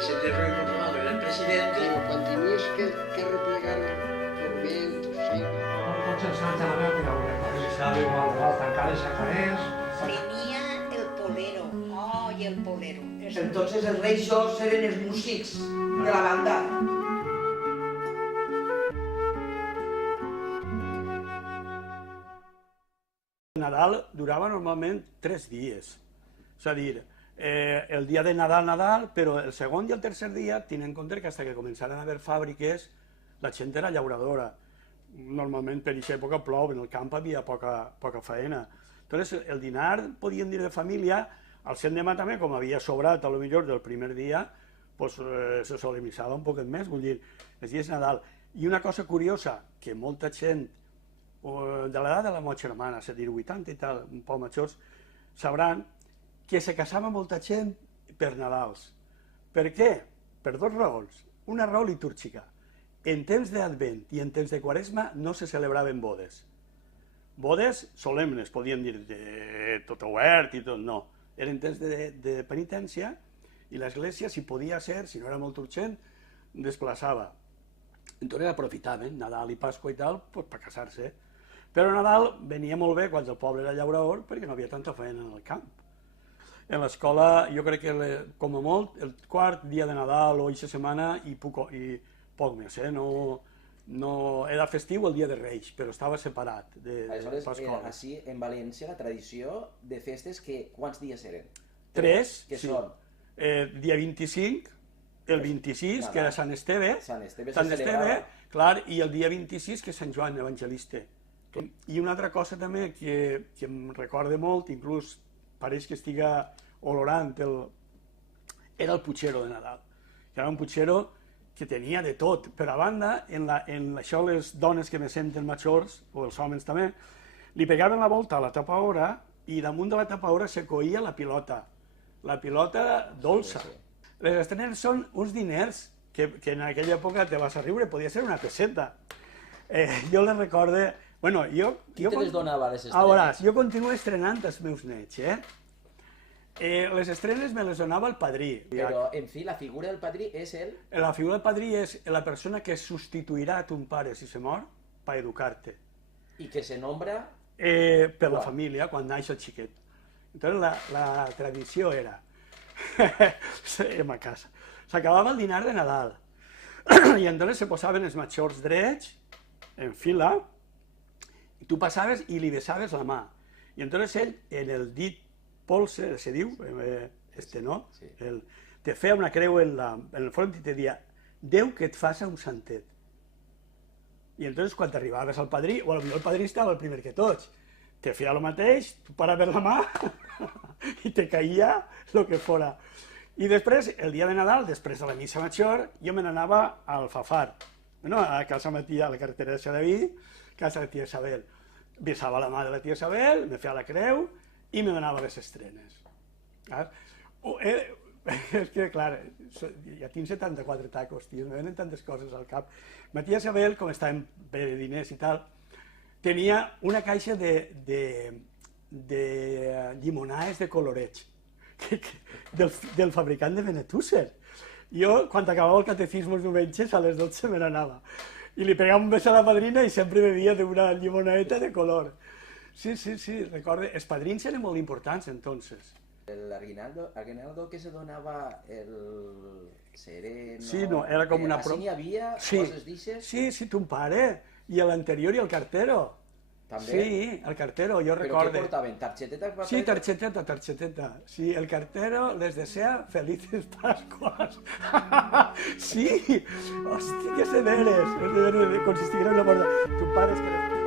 se te recordaba que era el presidente. Digo, quan tenies que replegar forment, sí. Tots els anys a la meva tirada, revisava igual, tancar les sacarers. Venía el polero, y el polero. Entonces els reixos eren els músics de la banda. Nadal durava normalment 3 dies. És a dir, el dia de Nadal, però el segon i el tercer dia, tenint en compte que fins que començaren a haver fàbriques, la gent era llauradora. Normalment per aquesta època plou, en el camp havia poca faena. Entonces, el dinar, podíem dir, de família, al l'endemà també, com havia sobrat, a lo millor del primer dia, pues, se solemnitzava un poquet més, vull dir, els dies de Nadal. I una cosa curiosa, que molta gent de l'edat de la meva germana, és a dir, 80 i tal, un poc majors, sabran que se casava molta gent per Nadals. Per què? Per 2 raons. Una raó litúrgica. En temps d'Advent i en temps de Quaresma no se celebraven bodes. Bodes solemnes, podíem dir, de tot obert i tot, no. Eren temps de penitència i l'església, si podia ser, si no era molt urgent, desplaçava. Entonces aprofitaven Nadal i Pasqua i tal per casar-se. Però Nadal venia molt bé quan el poble era llaurador perquè no havia tanta feina en el camp. En l'escola, jo crec que com a molt, el quart dia de Nadal o aquesta setmana i poc més, no era festiu el dia de Reis, però estava separat de l'escola. Així, en València, la tradició de festes, quants dies eren? 3, que sí. són? Dia 25, el 26, que era Sant Esteve, Sant Esteve, clar, i el dia 26, que és Sant Joan Evangelista. I una altra cosa també que em recorda molt, inclús pareix que estiga olorant, era el putxero de Nadal. Era un putxero que tenia de tot, però a banda, en això les dones que me senten majors, o els homes també, li pegaven la volta a la tapaora i damunt de la tapaora se coïa la pilota dolça. Les estrenes són uns diners que en aquella època te vas a riure, podia ser una peseta. Jo les recorde... Qui te les donava, les estrenes? A veure, jo continuo estrenant els meus nets, les estrenes me les donava el padrí. Però, en fi, la figura del padrí és ell? La figura del padrí és la persona que substituirà a ton pare si se mor per educar-te. I que se nombra? Per la família, quan naix el xiquet. Entonces la tradició era, a casa, s'acabava el dinar de Nadal i entonces se posaven els majors drets en fila i tu passaves i li besaves la mà. I entonces ell, en el dit polze, se diu, no? Te feia una creu en el front i te dia, Déu que et faça un santet. I entonces quan t'arribaves al padrí, o potser el padrí estava el primer que tots, te feia el mateix, tu paraves la mà i te caïa el que fora. I després, el dia de Nadal, després de la missa major, jo me n'anava al Fafar, a casa de ma tia, a la carretera de Xadaví, casa de la tia Isabel. Besava la mà de la tia Isabel, me feia la creu i me donava les estrenes. És que, clar, ja tinc 74 tacos, tio, me venen tantes coses al cap. Ma tia Isabel, com estàvem bé de diners i tal, tenia una caixa de llimonades de coloreig del fabricant de Benetússer. Jo, quan acabava el catecisme els diumenges, a les 12 me n'anava. I li pegava un beso a la padrina i sempre bevia d'una llimonadeta de color. Sí, recorde, els padrins eren molt importants, entonces. L'aguinaldo que se donava el sereno... Sí, no, era com una... Així n'hi havia coses d'ixes? Sí, ton pare, i l'anterior i el cartero. També? Sí, el cartero, jo recorde. Però què portaven? Targeteta? Sí, targeteta. Sí, el cartero les desea felices Pascuas. Sí, hòstia, que severes. Consistirà en la porta. Tu pare és que...